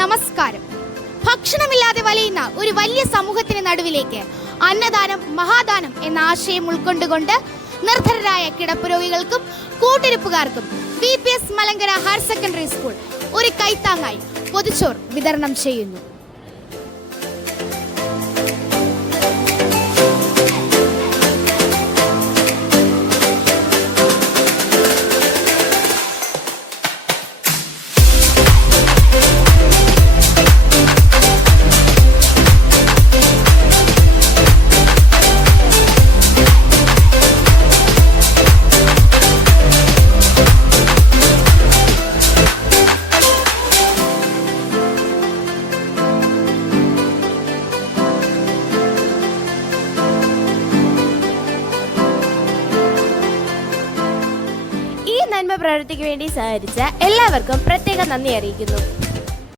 നമസ്കാരം. ഭക്ഷണമില്ലാതെ വലയുന്ന ഒരു വലിയ സമൂഹത്തിന് നടുവിലേക്ക് അന്നദാനം മഹാദാനം എന്ന ആശയം ഉൾക്കൊണ്ടുകൊണ്ട് നിർധനരായ കിടപ്പുരോഗികൾക്കും കൂട്ടിരിപ്പുകാർക്കും VPS Malankara higher secondary school ഒരു കൈത്താങ്ങായി പൊതിച്ചോർ വിതരണം ചെയ്യുന്നു. നന്മ പ്രവൃത്തിക്ക് വേണ്ടി സഹകരിച്ച എല്ലാവർക്കും പ്രത്യേക നന്ദി അറിയിക്കുന്നു.